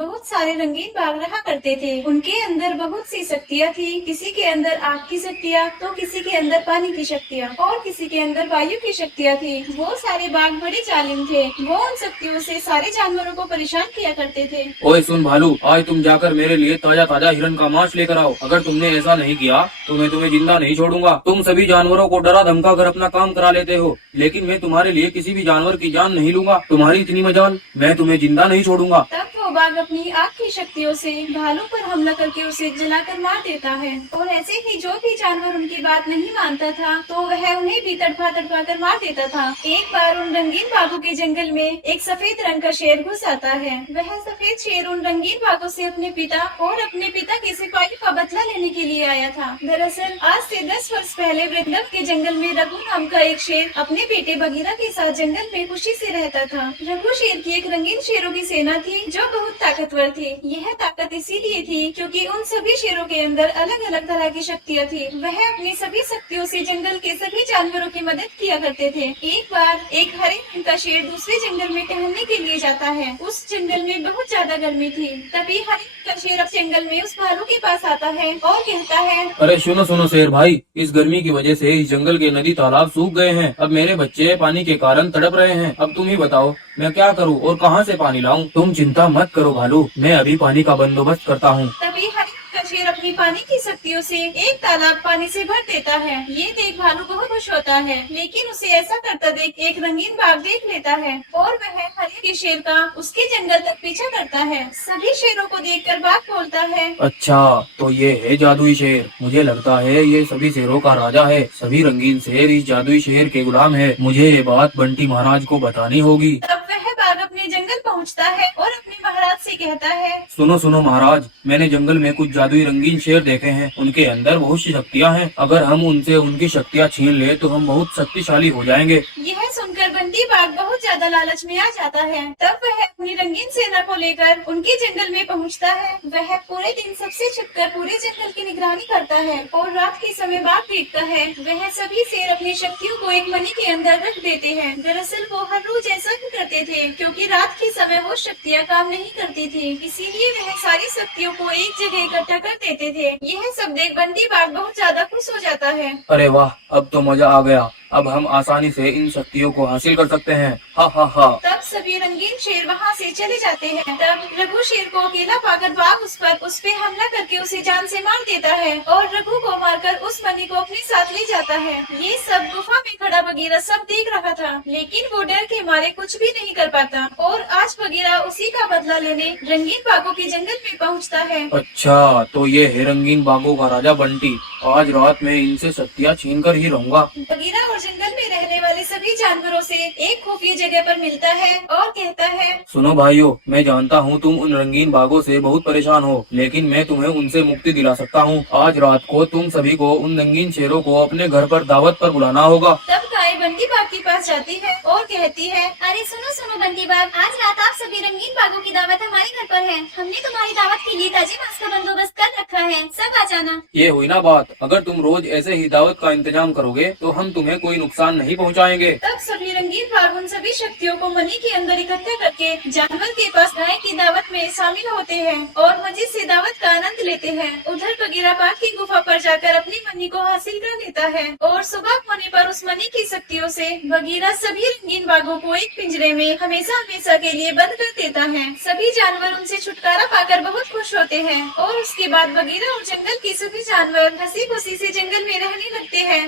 बहुत सारे रंगीन बाग रहा करते थे। उनके अंदर बहुत सी शक्तियाँ थी। किसी के अंदर आग की शक्तियाँ, तो किसी के अंदर पानी की शक्तियाँ और किसी के अंदर वायु की शक्तियाँ थी। वो सारे बाग बड़े जालिम थे। वो उन शक्तियों से सारे जानवरों को परेशान किया करते थे। ओए सुन भालू, आज तुम जाकर मेरे लिए ताजा ताजा हिरन का मांस लेकर आओ। अगर तुमने ऐसा नहीं किया तो मैं तुम्हें जिंदा नहीं छोड़ूंगा। तुम सभी जानवरों को डरा धमका कर अपना काम करा लेते हो, लेकिन मैं तुम्हारे लिए किसी भी जानवर की जान नहीं लूंगा। तुम्हारी इतनी मजाल, मैं तुम्हें जिंदा नहीं छोड़ूंगा। तब वो बाघ अपनी आग की शक्तियों से भालू पर हमला करके उसे जलाकर मार देता है। और ऐसे ही जो भी जानवर उनकी बात नहीं मानता था तो वह उन्हें भी तड़पा तड़पा कर मार देता था। एक बार उन रंगीन बाघों के जंगल में एक सफेद रंग का शेर घुस आता है। वह सफेद शेर उन रंगीन बाघों से अपने पिता और अपने पिता के सिपाही का बदला लेने के लिए आया था। दरअसल आज से 10 वर्ष पहले वृंदावन के जंगल में रघु नाम का एक शेर अपने बेटे बगीरा के साथ जंगल में खुशी से रहता था। रघु शेर की एक रंगीन शेरों की सेना थी जो बहुत ताकतवर थी। यह ताकत इसीलिए थी क्योंकि उन सभी शेरों के अंदर अलग अलग तरह की शक्तियाँ थी। वह अपनी सभी शक्तियों से जंगल के सभी जानवरों की मदद किया करते थे। एक बार एक हरे रंग का शेर दूसरे जंगल में टहलने के लिए जाता है। उस जंगल में बहुत ज्यादा गर्मी थी। तभी हरे रंग का शेर अब जंगल में उस भालू के पास आता है और कहता है, अरे सुनो सुनो शेर भाई, इस गर्मी की वजह से इस जंगल के नदी तालाब सूख गए हैं। अब मेरे बच्चे पानी के कारण तड़प रहे हैं। अब तुम ही बताओ मैं क्या करूं और कहां से पानी लाऊं? तुम चिंता मत करो भालू, मैं अभी पानी का बंदोबस्त करता हूं। तभी हरे रंग का शेर अपनी पानी की शक्तियों से एक तालाब पानी से भर देता है। ये देख भालू बहुत खुश होता है, लेकिन उसे ऐसा करता देख एक रंगीन बाघ देख लेता है और वह हरे के शेर का उसके जंगल तक पीछा करता है। सभी शेरों को देखकर बाघ बोलता है, अच्छा तो ये है जादुई शेर। मुझे लगता है ये सभी शेरों का राजा है। सभी रंगीन शेर इस जादुई शेर के गुलाम है। मुझे ये बात बंटी महाराज को बतानी होगी। तब वह बाघ अपने जंगल पहुंचता है और अपने महाराज से कहता है, सुनो सुनो महाराज, मैंने जंगल में कुछ जादुई रंगीन शेर देखे हैं। उनके अंदर बहुत सी शक्तियाँ हैं। अगर हम उनसे उनकी शक्तियाँ छीन ले तो हम बहुत शक्तिशाली हो जाएंगे। यह सुनकर बंटी बाघ बहुत ज्यादा लालच में आ जाता है। तब वह अपनी रंगीन सेना को लेकर उनके जंगल में पहुंचता है। वह पूरे दिन सबसे छिपकर पूरे जंगल की निगरानी करता है और रात के समय बाघ देखता है। वह सभी शेर अपनी शक्तियों को एक मनी के अंदर रख देते हैं। दरअसल वो हर रोज ऐसा ही करते थे क्योंकि रात के समय वो शक्तियाँ काम नहीं करती थी, इसीलिए वह सारी शक्तियों को एक जगह इकट्ठा कर देते थे। यह सब देख बंटी बाघ बहुत ज्यादा खुश हो जाता है। अरे वाह, अब तो मजा आ गया। अब हम आसानी से इन शक्तियों को हासिल कर सकते हैं। हा हा हा। तब सभी रंगीन शेर वहाँ से चले जाते हैं। तब रघु शेर को अकेला पाकर बाघ उस पे हमला करके उसे जान से मार देता है और रघु को मारकर उस मनी को अपने साथ ले जाता है। ये सब गुफा में खड़ा बगीरा सब देख रहा था, लेकिन वो डर के मारे कुछ भी नहीं कर पाता। और आज बगीरा उसी का बदला लेने रंगीन बागों के जंगल में पहुँचता है। अच्छा तो ये है रंगीन बागों का राजा बंटी। आज रात में इनसे शक्तियाँ छीन कर ही रहूंगा। बगीरा और जंगल में रहने वाले सभी जानवरों से एक खुफिया जगह पर मिलता है और कहता है, सुनो भाइयों, मैं जानता हूँ तुम उन रंगीन बागों से बहुत परेशान हो, लेकिन मैं तुम्हें उनसे मुक्ति दिला सकता हूँ। आज रात को तुम सभी को उन रंगीन शेरों को अपने घर पर दावत पर बुलाना होगा। तब गाय बंटी बाघ के पास जाती है और कहती है, अरे सुनो सुनो बंटी बाघ, आज रात आप सभी रंगीन बाघों की दावत हमारे घर पर है। हमने तुम्हारी दावत के लिए ताजे मांस का बंदोबस्त कर रखा है, सब आ जाना। ये हुई ना बात। अगर तुम रोज ऐसे ही दावत का इंतजाम करोगे तो हम तुम्हें कोई नुकसान नहीं पहुँचाएंगे। तब सभी रंगीन बाघ उन सभी शक्तियों को मनी के अंदर इकट्ठा करके जानवर के पास गाय की दावत में शामिल होते हैं और मजे से दावत का आनंद लेते हैं। उधर बगीरा बाघ की गुफा पर जाकर अपनी मनी को हासिल कर लेता है और सुबह होने पर उस मनी की शक्तियों से बगीरा सभी रंगीन बाघों को एक पिंजरे में हमेशा हमेशा के लिए बंद कर देता है। सभी जानवर उनसे छुटकारा पाकर बहुत खुश होते हैं और उसके बाद बगीरा और जंगल के सभी जानवर हंसी खुशी से जंगल में रहने लगते हैं।